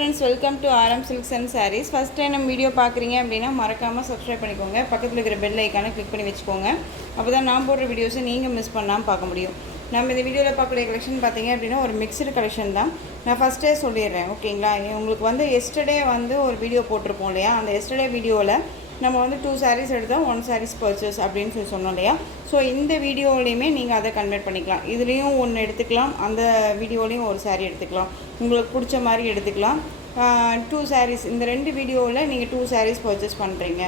Friends, welcome to Aaram silks and sarees. First time நம்ம video பார்க்குறீங்க அப்படின்னா மறக்காமல் சப்ஸ்கிரைப் பண்ணிக்கோங்க. பக்கத்தில் இருக்கிற பெல் ஐக்கானை கிளிக் பண்ணி வச்சுக்கோங்க. அப்போ தான் நான் போடுற வீடியோஸை நீங்கள் மிஸ் பண்ணாமல் பார்க்க முடியும். நம்ம இந்த வீடியோவில் பார்க்கக்கூடிய கலெக்ஷன் பார்த்தீங்க அப்படின்னா ஒரு மிக்சடு கலெக்ஷன் தான். நான் ஃபஸ்ட்டே சொல்லிடுறேன், ஓகேங்களா? உங்களுக்கு எஸ்டர்டே ஒரு வீடியோ போட்டிருப்போம் இல்லையா? அந்த எஸ்டர்டே வீடியோவில் நம்ம 2 சாரீஸ் எடுத்தால் 1 சாரீஸ் பர்ச்சேஸ் அப்படின்னு சொன்னோம் இல்லையா? ஸோ இந்த வீடியோலையுமே நீங்கள் அதை கன்வெர்ட் பண்ணிக்கலாம். இதுலேயும் ஒன்று எடுத்துக்கலாம், அந்த வீடியோலையும் ஒரு சாரீ எடுத்துக்கலாம், உங்களுக்கு பிடிச்ச மாதிரி எடுத்துக்கலாம். 2 சாரீஸ், இந்த 2 வீடியோவில் நீங்கள் 2 சாரீஸ் பர்ச்சேஸ் பண்ணுறீங்க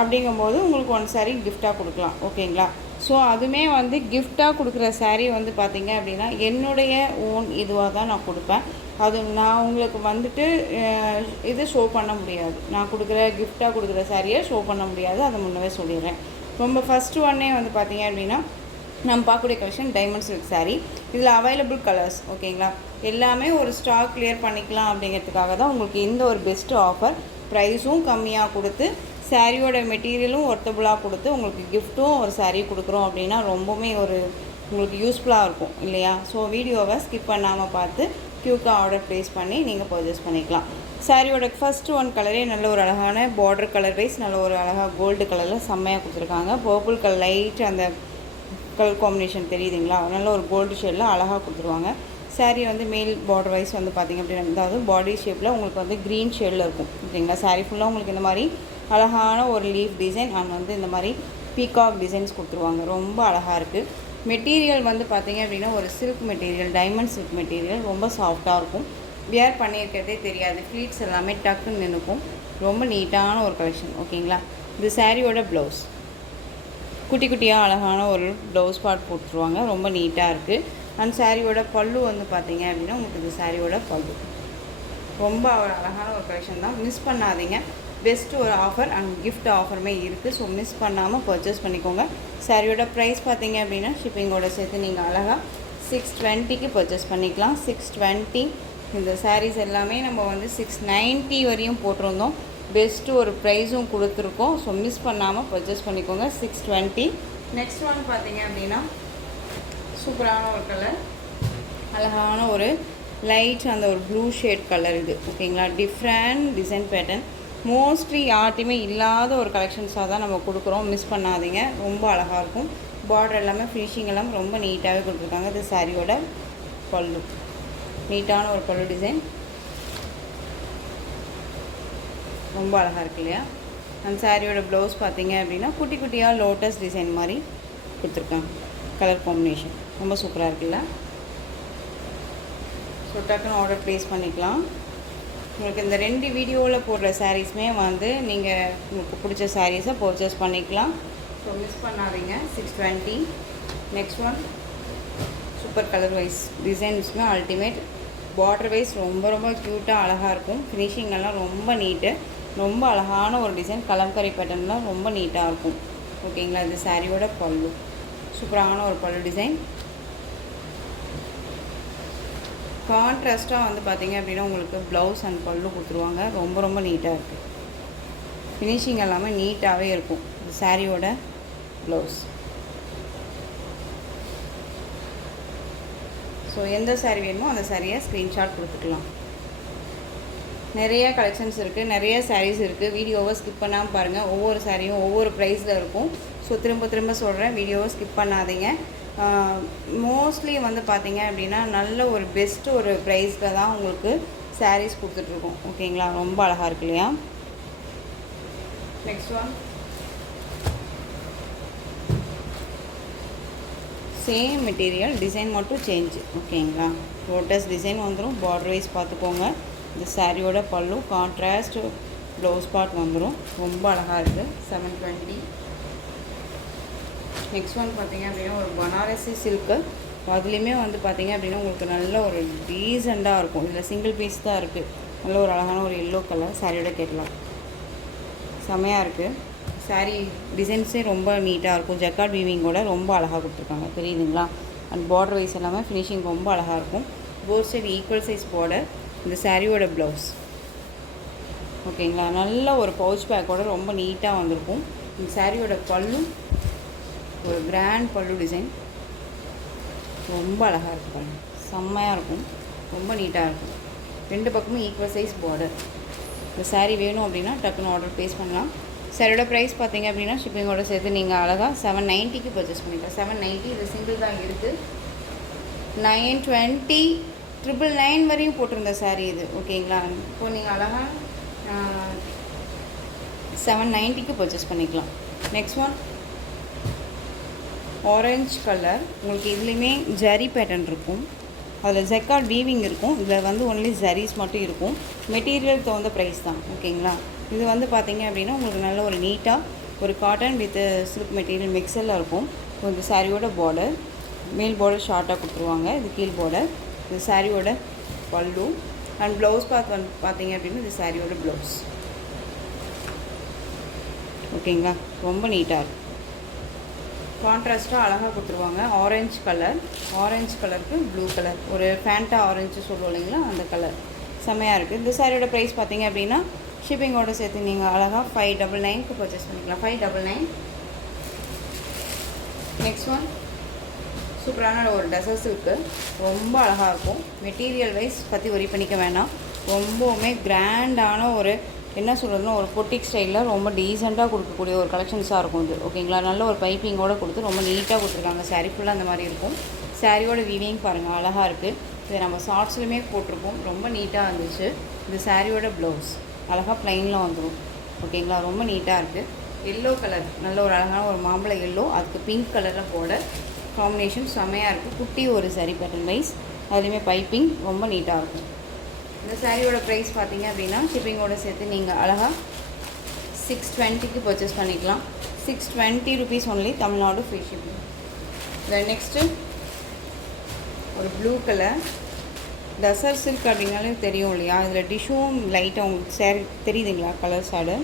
அப்படிங்கும்போது உங்களுக்கு 1 சாரீ கிஃப்டாக கொடுக்கலாம், ஓகேங்களா? ஸோ அதுவுமே கிஃப்டாக கொடுக்குற சாரீ பார்த்தீங்க அப்படின்னா என்னுடைய ஓன் இதுவாக தான் நான் கொடுப்பேன். அது நான் உங்களுக்கு இது ஷோ பண்ண முடியாது. நான் கொடுக்குற கிஃப்டாக கொடுக்குற சாரியை ஷோ பண்ண முடியாது, அதை முன்னவே சொல்லிடுறேன். ரொம்ப ஃபஸ்ட்டு ஒன்னே பார்த்தீங்க அப்படின்னா நம்ம பார்க்கக்கூடிய கலெக்ஷன் டைமண்ட் சில்க் சாரீ. இதில் அவைலபிள் கலர்ஸ், ஓகேங்களா? எல்லாமே ஒரு ஸ்டாக் கிளியர் பண்ணிக்கலாம் அப்படிங்கிறதுக்காக தான் உங்களுக்கு இந்த ஒரு பெஸ்ட்டு ஆஃபர். ப்ரைஸும் கம்மியாக கொடுத்து சாரியோட மெட்டீரியலும் ஒர்த்தபுளாக கொடுத்து உங்களுக்கு கிஃப்ட்டும் ஒரு சாரீ கொடுக்குறோம் அப்படின்னா ரொம்பவுமே உங்களுக்கு யூஸ்ஃபுல்லாக இருக்கும் இல்லையா? ஸோ வீடியோவை ஸ்கிப் பண்ணாமல் பார்த்து க்யூக்காக ஆர்டர் ப்ளேஸ் பண்ணி நீங்கள் பர்ச்சேஸ் பண்ணிக்கலாம். சாரியோட ஃபஸ்ட்டு ஒன் கலரே நல்ல ஒரு அழகான பார்டர் கலர் வைஸ் நல்ல ஒரு அழகாக கோல்டு கலரில் செம்மையாக கொடுத்துருக்காங்க. பர்பிள் கலர் லைட் அந்த கலர் காம்பினேஷன் தெரியுதுங்களா? நல்ல ஒரு கோல்டு ஷேடில் அழகாக கொடுத்துருவாங்க. சாரீ மேல் பார்டர் வைஸ் பார்த்திங்க அப்படின்னா அதாவது பாடி ஷேப்பில் உங்களுக்கு க்ரீன் ஷேடில் இருக்கும், ஓகேங்களா? சாரீ ஃபுல்லாக உங்களுக்கு இந்த மாதிரி அழகான ஒரு லீஃப் டிசைன் அண்ட் இந்த மாதிரி பீகாக் டிசைன்ஸ் கொடுத்துருவாங்க. ரொம்ப அழகாக இருக்குது. மெட்டீரியல் பார்த்திங்க அப்படின்னா ஒரு silk material, diamond silk material, ரொம்ப சாஃப்டாக இருக்கும். வியர் பண்ணியிருக்கிறதே தெரியாது. ஃப்ளீட்ஸ் எல்லாமே டக்குன்னு நின்றுக்கும். ரொம்ப நீட்டான ஒரு கலெக்ஷன், ஓகேங்களா? இது சாரியோட ப்ளவுஸ், குட்டி குட்டியாக அழகான ஒரு ப்ளவுஸ் பார்ட் போட்டுருவாங்க. ரொம்ப நீட்டாக இருக்குது. அண்ட் சாரியோட பல்லு பார்த்திங்க அப்படின்னா உங்களுக்கு இது சாரியோட பல்லு. ரொம்ப அழகான ஒரு கலெக்ஷன் தான், மிஸ் பண்ணாதீங்க. பெஸ்ட்டு ஒரு ஆஃபர் அண்ட் கிஃப்ட் ஆஃபருமே இருக்குது. ஸோ மிஸ் பண்ணாமல் பர்ச்சேஸ் பண்ணிக்கோங்க. சாரியோட ப்ரைஸ் பார்த்தீங்க அப்படின்னா ஷிப்பிங்கோட சேர்த்து நீங்கள் அழகாக 620க்கு பர்ச்சேஸ் பண்ணிக்கலாம். 620. இந்த சாரீஸ் எல்லாமே நம்ம 690 வரையும் போட்டிருந்தோம். பெஸ்ட்டு ஒரு ப்ரைஸும் கொடுத்துருக்கோம். ஸோ மிஸ் பண்ணாமல் பர்ச்சேஸ் பண்ணிக்கோங்க. 620. நெக்ஸ்ட் ஒன் பார்த்தீங்க அப்படின்னா சூப்பரான ஒரு கலர், அழகான ஒரு லைட் அந்த ஒரு ப்ளூ ஷேட் கலர் இது, ஓகேங்களா? டிஃப்ரெண்ட் டிசைன் பேட்டர்ன், மோஸ்ட்லி யார்ட்டையுமே இல்லாத ஒரு கலெக்ஷன்ஸாக தான் நம்ம கொடுக்குறோம். மிஸ் பண்ணாதீங்க. ரொம்ப அழகாக இருக்கும். பார்டர் எல்லாமே ஃபினிஷிங் எல்லாம் ரொம்ப நீட்டாகவே கொடுத்துருக்காங்க. இது சாரியோட பல்லு, நீட்டான ஒரு பல்லு டிசைன், ரொம்ப அழகாக இருக்கு இல்லையா? அந்த சாரியோட ப்ளவுஸ் பார்த்தீங்க அப்படின்னா குட்டி குட்டியாக லோட்டஸ் டிசைன் மாதிரி கொடுத்துருக்காங்க. கலர் காம்பினேஷன் ரொம்ப சூப்பராக இருக்குல்ல? ஸோ டக்குன்னு ஆர்டர் ப்ளேஸ் பண்ணிக்கலாம். உங்களுக்கு இந்த 2 வீடியோவில் போடுற சாரீஸுமே நீங்கள் உங்களுக்கு பிடிச்ச சாரீஸை பர்ச்சேஸ் பண்ணிக்கலாம். ஸோ மிஸ் பண்ணாதீங்க. 620. Next one super colour wise டிசைன்ஸுமே அல்டிமேட். பார்டர் வைஸ் ரொம்ப ரொம்ப க்யூட்டாக அழகாக இருக்கும். ஃபினிஷிங் எல்லாம் ரொம்ப நீட்டு, ரொம்ப அழகான ஒரு டிசைன். கலம்கரி பேட்டர்ன்லாம் ரொம்ப நீட்டாக இருக்கும், ஓகேங்களா? இது சாரியோட பல்லு, சூப்பரான ஒரு பல்லு டிசைன். கான்ட்ராஸ்ட்டாக பார்த்திங்க அப்படின்னா உங்களுக்கு ப்ளவுஸ் அண்ட் பல்லு கொடுத்துருவாங்க. ரொம்ப ரொம்ப நீட்டாக இருக்குது. ஃபினிஷிங் எல்லாமே நீட்டாகவே இருக்கும். இது சாரியோட ப்ளவுஸ். ஸோ எந்த சாரீ வேணுமோ அந்த சாரியை ஸ்க்ரீன்ஷாட் கொடுத்துக்கலாம். நிறைய கலெக்ஷன்ஸ் இருக்குது, நிறைய சாரீஸ் இருக்குது. வீடியோவை ஸ்கிப் பண்ணாமல் பாருங்கள். ஒவ்வொரு சாரியும் ஒவ்வொரு ப்ரைஸில் இருக்கும். ஸோ திரும்ப திரும்ப சொல்கிறேன், வீடியோவை ஸ்கிப் பண்ணாதீங்க. மோஸ்ட்லி பார்த்திங்க அப்படின்னா நல்ல ஒரு பெஸ்ட்டு ஒரு ப்ரைஸில் தான் உங்களுக்கு சாரீஸ் கொடுத்துட்ருக்கோம், ஓகேங்களா? ரொம்ப அழகாக இருக்கு இல்லையா? Next one same material, design மட்டும் சேஞ்ச், ஓகேங்களா? லோட்டஸ் டிசைன் வந்துடும். பார்டர் வைஸ் பார்த்துக்கோங்க. இந்த சாரியோட பல்லு கான்ட்ராஸ்ட் ப்ளவுஸ் பார்ட் வந்துடும். ரொம்ப அழகாக இருக்குது. 720. நெக்ஸ்ட் ஒன் பார்த்திங்க அப்படின்னா ஒரு பனாரசி சில்க்கு. அதுலேயுமே பார்த்திங்க அப்படின்னா உங்களுக்கு நல்ல ஒரு டீசெண்டாக இருக்கும். இதில் சிங்கிள் பீஸ் தான் இருக்குது. நல்ல ஒரு அழகான ஒரு எல்லோ கலர் சாரியோட கேட்கலாம். செமையாக இருக்குது. சாரீ டிசைன்ஸே ரொம்ப நீட்டாக இருக்கும். ஜக்கார்ட் வீவிங்கோட ரொம்ப அழகாக கொடுத்துருக்காங்க, தெரியுதுங்களா? அண்ட் பார்டர் வைஸ் எல்லாமே ஃபினிஷிங் ரொம்ப அழகாக இருக்கும். Both side equal size border. இந்த சாரியோட ப்ளவுஸ், ஓகேங்களா? நல்ல ஒரு பவுச் பேக்கோட ரொம்ப நீட்டாக வந்திருக்கும். இந்த சாரியோட பல்லு ஒரு கிராண்ட் பல்லு டிசைன், ரொம்ப அழகாக இருக்குது பாருங்கள். செம்மையாக இருக்கும், ரொம்ப நீட்டாக இருக்கும். 2 பக்கமும் ஈக்குவல் சைஸ் பார்டர். இந்த சாரீ வேணும் அப்படின்னா டக்குன்னு ஆர்டர் ப்ளேஸ் பண்ணலாம். சாரியோட ப்ரைஸ் பார்த்தீங்க அப்படின்னா ஷிப்பிங்கோட சேர்த்து நீங்கள் அழகாக 790க்கு பர்ச்சேஸ் பண்ணிக்கலாம். 790 இது சிங்கிள் தான் இருக்குது. 920 999 வரையும் போட்டிருந்த சாரீ இது. ஓகேங்களா? இப்போது நீங்கள் அழகாக 790க்கு பர்ச்சேஸ் பண்ணிக்கலாம். Next one orange colour. உங்களுக்கு இதுலேயுமே ஜரி பேட்டர்ன் இருக்கும். அதில் ஜெக்கார்ட் வீவிங் இருக்கும். இதில் வந்து ஒன்லி ஜரீஸ் மட்டும் இருக்கும். மெட்டீரியல் தகுந்த ப்ரைஸ் தான். ஓகேங்களா? இது வந்து பார்த்தீங்க அப்படின்னா உங்களுக்கு நல்ல ஒரு நீட்டாக ஒரு காட்டன் வித் சில்க் மெட்டீரியல் மிக்சரில் இருக்கும். இந்த சாரியோட பார்டர் மேல் பார்டர் ஷார்ட்டாக கொடுத்துருவாங்க. இது கீழ் பார்டர். இது சாரியோட பல்லு அண்ட் ப்ளவுஸ் பார்த்தீங்க அப்படின்னா இது சாரியோட ப்ளவுஸ். ஓகேங்களா? ரொம்ப நீட்டாக இருக்கும். கான்ட்ராஸ்ட்டாக அழகாக கொடுத்துருவாங்க. ஆரஞ்சு கலருக்கு ப்ளூ கலர், ஒரு ஃபேண்டா ஆரஞ்சு சொல்லுவோம் இல்லைங்களா, அந்த கலர் செம்மையாக இருக்குது. இந்த சாரியோட ப்ரைஸ் பார்த்தீங்க அப்படின்னா ஷிப்பிங்கோடு சேர்த்து நீங்கள் அழகாக 599க்கு பர்ச்சேஸ் பண்ணிக்கலாம். 599. நெக்ஸ்ட் ஒன் சூப்பரான ஒரு டசர் சில்க்கு. ரொம்ப அழகாக இருக்கும். மெட்டீரியல் வைஸ் பற்றி ஒரி பண்ணிக்க வேணாம். ரொம்பவுமே கிராண்டான ஒரு என்ன சொல்கிறதுனா ஒரு பொட்டிக் ஸ்டைலில் ரொம்ப டீசெண்டாக கொடுக்கக்கூடிய ஒரு கலெக்ஷன்ஸாக இருக்கும் இது. ஓகேங்களா? நல்ல ஒரு பைப்பிங்கோடு கொடுத்து ரொம்ப நீட்டாக கொடுத்துருக்காங்க. சாரீ ஃபுல்லாக அந்த மாதிரி இருக்கும். சாரியோட வீவிங் பாருங்கள் அழகாக இருக்குது. இதை நம்ம ஷார்ட்ஸ்லையுமே போட்டிருப்போம். ரொம்ப நீட்டாக இருந்துச்சு. இது சாரியோட ப்ளவுஸ் அழகாக ப்ளைனில் வந்துடும். ஓகேங்களா? ரொம்ப நீட்டாக இருக்குது. எல்லோ கலர் நல்ல ஒரு அழகான ஒரு மாம்பழ எல்லோ, அதுக்கு பிங்க் கலரில் போட காம்பினேஷன் செம்மையாக இருக்குது. குட்டி ஒரு சாரீ பேட்டர்ன் வைஸ், அதுலேயுமே பைப்பிங் ரொம்ப நீட்டாக இருக்கும். இந்த சாரியோட ப்ரைஸ் பார்த்தீங்க அப்படின்னா ஷிப்பிங்கோடு சேர்த்து நீங்கள் அழகாக 620க்கு பர்ச்சேஸ் பண்ணிக்கலாம். 620 rupees only, Tamil Nadu free shipping. Then next ஒரு ப்ளூ கலர் டசர் சில்க் அப்படின்னாலே தெரியும் இல்லையா? இதில் டிஷ்யூம் லைட்டாக உங்களுக்கு சாரி தெரியுதுங்களா? கலர் ஷேடு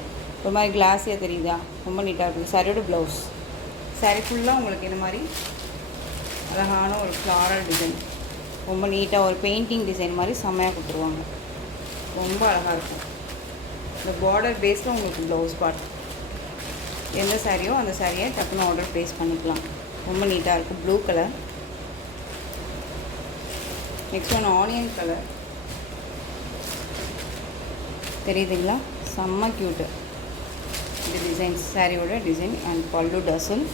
ஒரு மாதிரி கிளாஸியாக தெரியுதா? ரொம்ப நீட்டாக இருக்குது. சாரியோட ப்ளவுஸ். சாரி ஃபுல்லாக உங்களுக்கு இந்த மாதிரி அழகான ஒரு ஃப்ளாரல் டிசைன், ரொம்ப நீட்டாக ஒரு பெயிண்டிங் டிசைன் மாதிரி செம்மையாக கொடுத்துருவாங்க. ரொம்ப அழகாக இருக்கும். இந்த பார்டர் பேஸில் உங்களுக்கு ப்ளவுஸ் பார்ட். எந்த சாரியோ அந்த சாரியை டக்குன்னு ஆர்டர் ப்ளேஸ் பண்ணிக்கலாம். ரொம்ப நீட்டாக இருக்குது. Blue colour. Next one onion colour. தெரியுதுங்களா? செம்ம க்யூட்டு. இது டிசைன்ஸ் சாரியோட டிசைன் அண்ட் பல்லு டசல்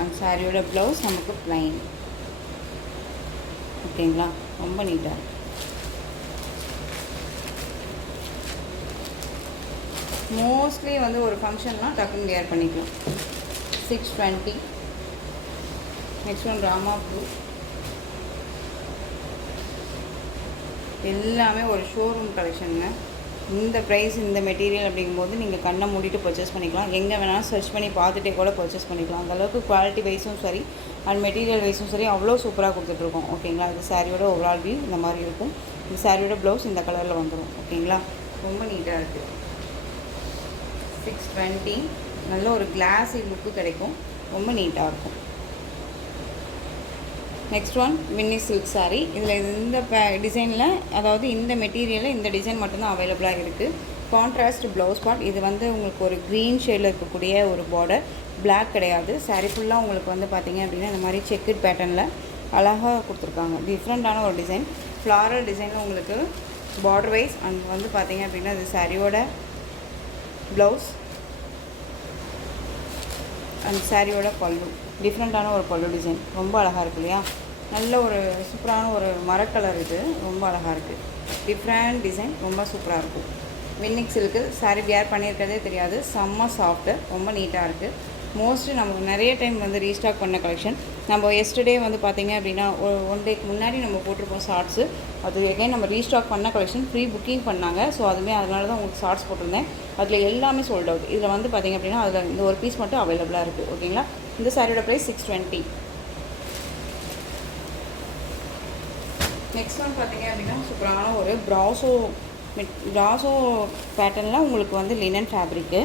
அண்ட் சாரியோட ப்ளவுஸ் நமக்கு ப்ளைன். ஓகேங்களா? ரொம்ப நீட்டாக. மோஸ்ட்லி வந்து ஒரு ஃபங்க்ஷன்லாம் டக்குன்னு வியர் பண்ணிக்கலாம். 620. Next one Rama blue. எல்லாமே ஒரு ஷோரூம் கலெக்ஷனுங்க. இந்த ப்ரைஸ் இந்த மெட்டீரியல் அப்படிங்கும்போது நீங்கள் கண்ணை மூடிட்டு பர்ச்சேஸ் பண்ணிக்கலாம். எங்கே வேணாலும் சர்ச் பண்ணி பார்த்துட்டே கூட பர்ச்சேஸ் பண்ணிக்கலாம். அந்தளவுக்கு குவாலிட்டி வைஸும் சரி அண்ட் மெட்டீரியல் வைஸும் சரி அவ்வளோ சூப்பராக கொடுத்துட்ருக்கோம். ஓகேங்களா? இது சாரியோட ஓவரால் வியூ இந்த மாதிரி இருக்கும். இந்த சாரியோட ப்ளவுஸ் இந்த கலரில் வந்துடும். ஓகேங்களா? ரொம்ப நீட்டாக இருக்குது. 620. நல்ல ஒரு கிளாஸி லுக்கு கிடைக்கும். ரொம்ப நீட்டாக இருக்கும். நெக்ஸ்ட் ஒன் மின்னி சில்க் சாரீ. இதில் இந்த டிசைனில், அதாவது இந்த மெட்டீரியலில் இந்த டிசைன் மட்டும்தான் அவைலபிளாக இருக்குது. Contrast blouse part. இது வந்து உங்களுக்கு ஒரு க்ரீன் ஷேடில் இருக்கக்கூடிய ஒரு பார்டர், பிளாக் கிடையாது. சாரீ ஃபுல்லாக உங்களுக்கு வந்து பார்த்திங்க அப்படின்னா இந்த மாதிரி செக்குட் பேட்டர்னில் அழகாக கொடுத்துருக்காங்க. டிஃப்ரெண்ட்டான ஒரு டிசைன், ஃப்ளாரல் டிசைனில் உங்களுக்கு பார்டர் வைஸ் அண்ட் வந்து பார்த்திங்க அப்படின்னா இது சாரியோட ப்ளவுஸ் அண்ட் சாரியோட பல்லு. டிஃப்ரெண்ட்டான ஒரு பல்லு டிசைன் ரொம்ப அழகாக இருக்குது இல்லையா? நல்ல ஒரு சூப்பரான ஒரு மரக்கலர். இது ரொம்ப அழகாக இருக்குது. டிஃப்ரெண்ட் டிசைன், ரொம்ப சூப்பராக இருக்கும். மின்னிக் சில்க்கு சாரீ வியர் பண்ணியிருக்கிறதே தெரியாது. செம்ம சாஃப்ட்டு, ரொம்ப நீட்டாக இருக்குது. மோஸ்ட்லி நமக்கு நிறைய டைம் வந்து ரீஸ்டாக் பண்ண கலெக்ஷன். நம்ம எஸ்டர்டே வந்து பார்த்திங்க அப்படின்னா ஒன் டேக்கு முன்னாடி நம்ம போட்டிருப்போம் ஷார்ட்ஸு. அது எகைன் நம்ம ரீஸ்டாக் பண்ண கலெக்ஷன், ஃப்ரீ புக்கிங் பண்ணாங்க. ஸோ அதுவுமே அதனால தான் உங்களுக்கு ஷார்ட்ஸ் போட்டிருந்தேன். அதில் எல்லாமே சோல்ட் அவுட். இதில் வந்து பார்த்திங்க அப்படின்னா அதில் இந்த ஒரு பீஸ் மட்டும் அவைலபிளாக இருக்குது. ஓகேங்களா? இந்த சாரியோட ப்ரைஸ் 620. நெக்ஸ்ட் ஒன் பார்த்திங்க அப்படின்னா சூப்பரான ஒரு ப்ராசோ பேட்டர்னில் உங்களுக்கு வந்து லினன் ஃபேப்ரிக்கு.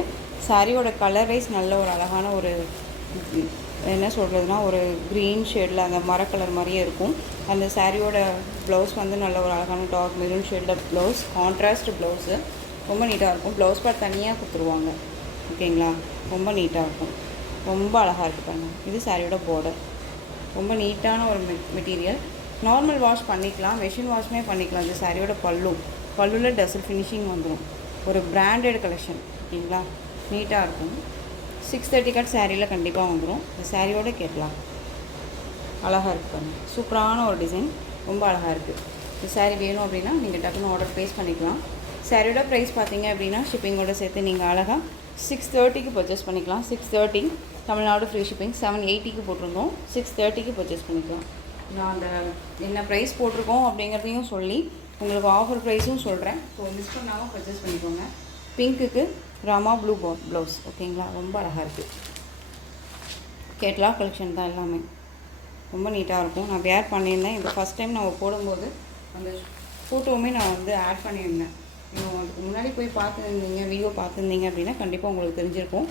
சாரியோட கலர் வைஸ் நல்ல ஒரு அழகான ஒரு என்ன சொல்கிறதுனா ஒரு க்ரீன் ஷேடில் அந்த மரக்கலர் மாதிரியே இருக்கும். அந்த சாரியோட ப்ளவுஸ் வந்து நல்ல ஒரு அழகான டார்க் மெரூன் ஷேடில் ப்ளவுஸ், கான்ட்ராஸ்ட் ப்ளவுஸு. ரொம்ப நீட்டாக இருக்கும். ப்ளவுஸ் பார்ட் தனியாக கொடுத்துருவாங்க. ஓகேங்களா? ரொம்ப நீட்டாக இருக்கும். ரொம்ப அழகாக இருக்குது பாருங்கள். இது சாரியோட பார்டர். ரொம்ப நீட்டான ஒரு மெட்டீரியல். நார்மல் வாஷ் பண்ணிக்கலாம், மெஷின் வாஷ்மே பண்ணிக்கலாம். இந்த சாரியோட பல்லு பல்லுவில் டசல் ஃபினிஷிங் வந்துடும். ஒரு பிராண்டட் கலெக்ஷன் ஓகேங்களா, நீட்டாக இருக்கும். 630 கட் சாரியில் கண்டிப்பாக வந்துடும். இந்த சாரியோட கேட்கலாம். அழகாக இருக்குது பாருங்கள், சூப்பரான ஒரு டிசைன், ரொம்ப அழகாக இருக்குது. இந்த சாரீ வேணும் அப்படின்னா நீங்கள் டக்குன்னு ஆர்டர் ப்ளேஸ் பண்ணிக்கலாம். சாரியோட ப்ரைஸ் பார்த்தீங்க அப்படின்னா ஷிப்பிங்கோட சேர்த்து நீங்கள் அழகாக 630க்கு பர்ச்சேஸ் பண்ணிக்கலாம். 630 தமிழ்நாடு ஃப்ரீ ஷிப்பிங். 780க்கு போட்டிருந்தோம், 630க்கு பர்ச்சேஸ் பண்ணிக்கலாம். நான் அந்த என்ன ப்ரைஸ் போட்டிருக்கோம் அப்படிங்கிறதையும் சொல்லி உங்களுக்கு ஆஃபர் ப்ரைஸும் சொல்கிறேன். ஸோ மிஸ் பண்ணாமல் பர்ச்சேஸ் பண்ணிக்கோங்க. பிங்க்குக்கு ராமா ப்ளூ ப்ளவுஸ் ஓகேங்களா, ரொம்ப அழகாக இருக்குது. கேட்லாக் கலெக்ஷன் தான் எல்லாமே, ரொம்ப நீட்டாக இருக்கும். நான் வேர் பண்ணியிருந்தேன். இந்த ஃபஸ்ட் டைம் நான் போடும்போது அந்த ஃபோட்டோவுமே நான் வந்து ஆட் பண்ணியிருந்தேன். இன்னும் அதுக்கு முன்னாடி போய் பார்த்துருந்தீங்க, வீடியோ பார்த்துருந்தீங்க அப்படின்னா கண்டிப்பாக உங்களுக்கு தெரிஞ்சிருக்கும்.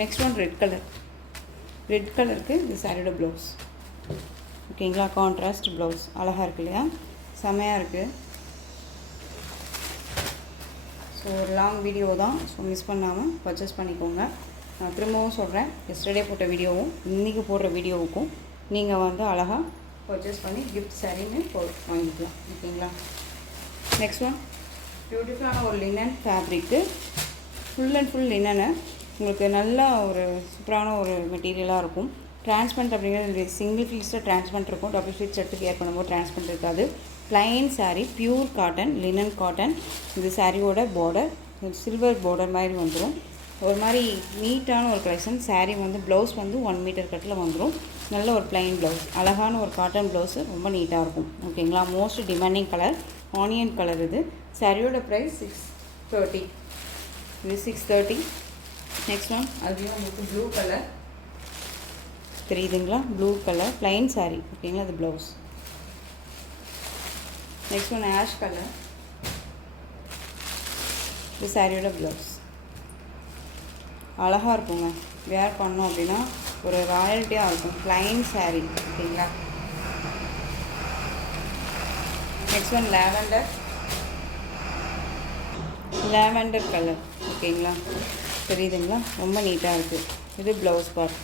Next one red colour. Red கலருக்கு இந்த சாரியோட ப்ளவுஸ் ஓகேங்களா, கான்ட்ராஸ்ட் ப்ளவுஸ் அழகாக இருக்குது இல்லையா, செமையாக இருக்குது. ஸோ ஒரு லாங் வீடியோ தான், ஸோ மிஸ் பண்ணாமல் பர்ச்சேஸ் பண்ணிக்கோங்க. நான் திரும்பவும் சொல்கிறேன், எஸ்டர்டே போட்ட வீடியோவும் இன்றைக்கி போடுற வீடியோவுக்கும் நீங்கள் வந்து அழகாக பர்ச்சேஸ் பண்ணி கிஃப்ட் சாரின்னு வாங்கிக்கலாம் ஓகேங்களா. நெக்ஸ்ட் ஒன் பியூட்டிஃபுல்லான ஒரு linen fabric, full and full linen. உங்களுக்கு நல்லா ஒரு சூப்பரான ஒரு மெட்டீரியலாக இருக்கும். டிரான்ஸ்பரண்ட் அப்படிங்கிறது சிங்கிள் ஃபீஸில் டிரான்ஸ்பரண்ட் இருக்கும், டபுள் ஃபீட்ஸ் எடுத்து கேர் பண்ணும்போது டிரான்ஸ்பரண்ட் இருக்காது. Plain sari, pure cotton, linen cotton. இது சாரியோட பார்டர் சில்வர் பார்டர் மாதிரி வந்துடும். ஒரு மாதிரி நீட்டான ஒரு கலெக்ஷன். சாரீ வந்து ப்ளவுஸ் வந்து 1 மீட்டர் கட்டில் வந்துடும். நல்ல ஒரு ப்ளைன் ப்ளவுஸ், அழகான ஒரு காட்டன் ப்ளவுஸு, ரொம்ப நீட்டாக இருக்கும் ஓகேங்களா. Most demanding colour onion colour. இது சாரியோட ப்ரைஸ் 630. இது 630. நெக்ஸ்ட் ஒன் அதுலேயும் உங்களுக்கு ப்ளூ கலர் தெரியுதுங்களா, ப்ளூ கலர் ப்ளைன் சாரீ ஓகேங்களா, அது blouse. Next one ash colour. இது சாரியோட ப்ளவுஸ் அழகாக இருக்குங்க. வேர் பண்ணோம் அப்படின்னா ஒரு ராயல்ட்டியாக இருக்கும். ப்ளைன் சாரீ ஓகேங்களா. நெக்ஸ்ட் ஒன் லேவெண்டர் கலர் ஓகேங்களா, தெரியுதுங்களா, ரொம்ப நீட்டாக இருக்குது. இது ப்ளவுஸ் பார்ட்.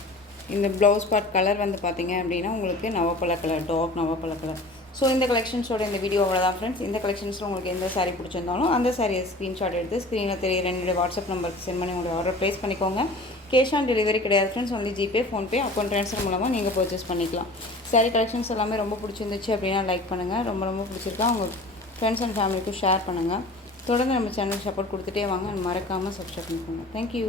இந்த ப்ளவுஸ் பார்ட் கலர் வந்து பார்த்தீங்க அப்படின்னா உங்களுக்கு நவப்பழ கலர், டார்க் நவப்பழ கலர். ஸோ இந்த கலெக்ஷன்ஸோட இந்த வீடியோ அவ்வளோதான் ஃப்ரெண்ட்ஸ். இந்த கலெக்ஷன்ஸில் உங்களுக்கு எந்த சாரீ பிடிச்சிருந்தாலும் அந்த சாரியை ஸ்க்ரீன்ஷாட் எடுத்து ஸ்க்ரீனில் தெரியுற என்னுடைய வாட்ஸ்அப் நம்பருக்கு சென்ட் பண்ணி உங்களுடைய ஆர்டர் ப்ளேஸ் பண்ணிக்கோங்க. கேஷ் ஆன் டெலிவரி கிடையாது friends, only GPay, PhonePe, account transfer மூலமாக நீங்கள் பர்ச்சேஸ் பண்ணிக்கலாம். சாரீ கலெக்ஷன்ஸ் எல்லாமே ரொம்ப பிடிச்சிருந்துச்சு அப்படின்னா லைக் பண்ணுங்கள். ரொம்ப பிடிச்சிருக்கா உங்கள் ஃப்ரெண்ட்ஸ் அண்ட் ஃபேமிலிக்கும் ஷேர் பண்ணுங்கள். தொடர்ந்து நம்ம சேனல் சப்போர்ட் கொடுத்துட்டே வாங்க. மறக்காமல் சப்ஸ்கிரைப் பண்ணிக்கோங்க. தேங்க்யூ.